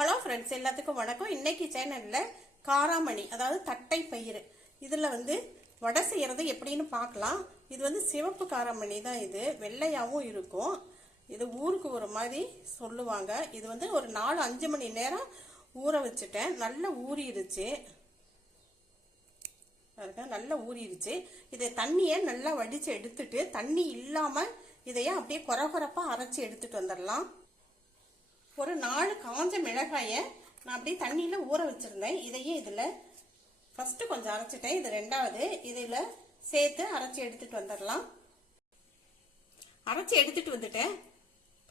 Hello friends எல்லாத்துக்கும் வணக்கம். இன்னைக்கு சேனலில் காராமணி அதாவது தட்டை பயிறு. இதில் வந்து வடை செய்கிறது எப்படின்னு பார்க்கலாம். இது வந்து சிவப்பு காராமணி தான் இது. வெள்ளையாகவும் இருக்கும். இது ஊருக்கு ஒரு மாதிரி சொல்லுவாங்க. இது வந்து ஒரு நாலு அஞ்சு மணி நேரம் ஊற வச்சுட்டேன். நல்லா ஊறிடுச்சு. நல்லா ஊறிடுச்சு. இதை தண்ணியை நல்லா வடித்து எடுத்துட்டு தண்ணி இல்லாமல் இதையே அப்படியே குறை குறைப்பாக அரைச்சி எடுத்துட்டு வந்துடலாம். ஒரு நாலு காஞ்ச மிளகாயை நான் அப்படியே தண்ணியில் ஊற வச்சுருந்தேன். இதையே இதில் ஃபஸ்ட்டு கொஞ்சம் அரைச்சிட்டேன். இது ரெண்டாவது. இதில் சேர்த்து அரைச்சி எடுத்துகிட்டு வந்துடலாம். அரைச்சி எடுத்துகிட்டு வந்துட்டேன்.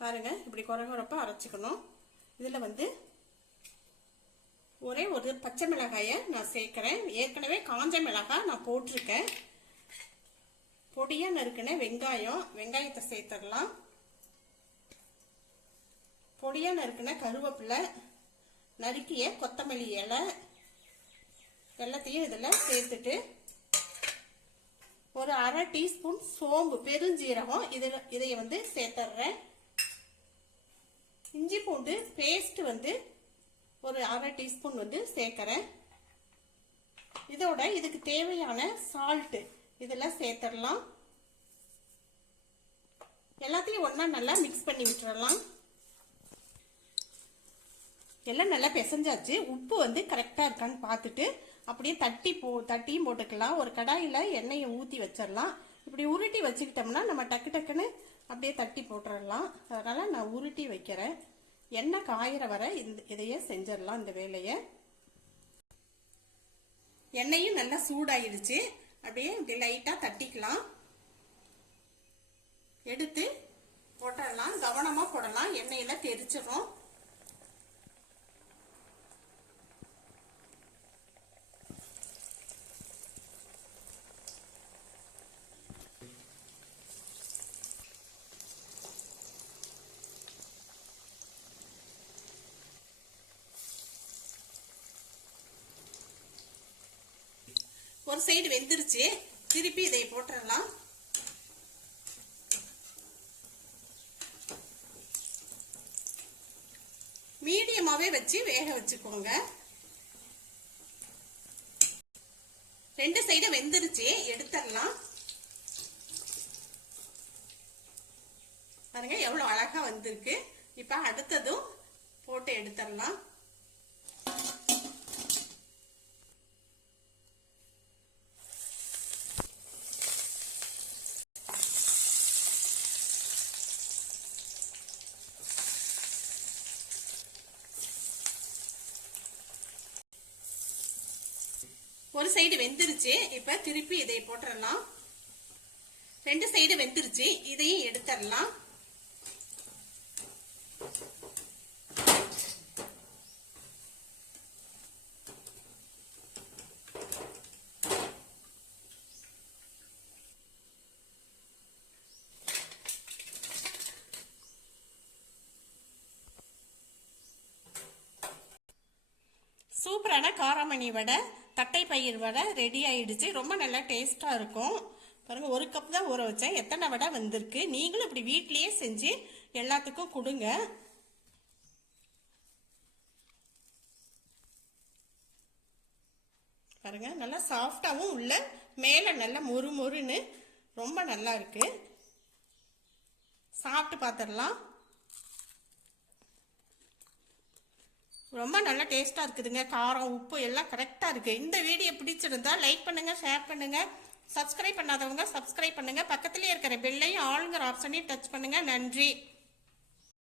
பாருங்கள் இப்படி குறை குறைப்பாக அரைச்சிக்கணும். இதில் வந்து ஒரே ஒரு பச்சை மிளகாயை நான் சேர்க்குறேன். ஏற்கனவே காஞ்ச மிளகாய் நான் போட்டிருக்கேன். பொடியாக நறுக்கின வெங்காயம் வெங்காயத்தை சேர்த்துடலாம். பொடியாக நறுக்கின கருவேப்பிலை நறுக்கிய கொத்தமல்லி இலை எல்லாத்தையும் இதில் சேர்த்துட்டு ஒரு அரை டீஸ்பூன் சோம்பு பெருஞ்சீரகம் இதில் இதை வந்து சேர்த்துட்றேன் இஞ்சி பூண்டு பேஸ்ட் வந்து ஒரு அரை டீஸ்பூன் வந்து சேர்க்குறேன். இதோட இதுக்கு தேவையான சால்ட்டு இதெல்லாம் சேர்த்துடலாம். எல்லாத்தையும் ஒன்றா நல்லா மிக்ஸ் பண்ணி விட்டுறலாம். எல்லாம் நல்லா பிசைஞ்சாச்சு. உப்பு வந்து கரெக்டாக இருக்கான்னு பார்த்துட்டு அப்படியே தட்டி போ தட்டியும் போட்டுக்கலாம். ஒரு கடாயில் எண்ணெயை ஊற்றி வச்சிடலாம். இப்படி உருட்டி வச்சுக்கிட்டோம்னா நம்ம டக்கு டக்குன்னு அப்படியே தட்டி போட்டுடலாம் அதனால் நான் உருட்டி வைக்கிறேன். எண்ணெய் காயிற வர இந்த இதையே செஞ்சிடலாம் இந்த வேலையை. எண்ணெயும் நல்லா சூடாயிடுச்சு அப்படியே இப்படி லைட்டாக தட்டிக்கலாம். எடுத்து போட்டுடலாம். கவனமாக போடலாம். எண்ணெயில் தெரிச்சிடும் ஒரு சைடு வெந்துருச்சு. திருப்பி இதை போட்டுடலாம் மீடியமாவே வச்சு வேக வச்சுக்கோங்க. ரெண்டு சைடு வெந்துருச்சு. எடுத்துடலாம். பாருங்க எவ்வளவு அழகா வந்திருக்கு. இப்ப அடுத்ததும் போட்டு எடுத்துடலாம். ஒரு சைடு வெந்துருச்சு. இப்ப திருப்பி இதை போட்டுடலாம் ரெண்டு சைடு வெந்துருச்சு. இதையும் எடுத்துடலாம். சூப்பரான காராமணி வடை. தட்டை பயிர் வடை ரெடி ஆயிடுச்சு. ரொம்ப நல்லா டேஸ்ட்டாக இருக்கும். பாருங்கள் ஒரு கப் தான் ஊற வச்சேன். எத்தனை வடை வந்திருக்கு? நீங்களும் இப்படி வீட்லேயே செஞ்சு எல்லாத்துக்கும் கொடுங்க. பாருங்க நல்லா சாஃப்டாகவும் உள்ள மேலே நல்லா மொறு மொறுன்னு ரொம்ப நல்லா இருக்கு. சாப்பிட்டு பார்த்துடலாம். ரொம்ப நல்லா டேஸ்ட்டாக இருக்குதுங்க. காரம் உப்பு எல்லாம் கரெக்டாக இருக்குது இந்த வீடியோ பிடிச்சிருந்தா லைக் பண்ணுங்கள் ஷேர் பண்ணுங்கள் சப்ஸ்கிரைப் பண்ணாதவங்க சப்ஸ்கிரைப் பண்ணுங்கள் பக்கத்துலேயே இருக்கிற பெல்லையும் ஆளுங்கிற ஆப்ஷனையும் டச் பண்ணுங்கள் நன்றி.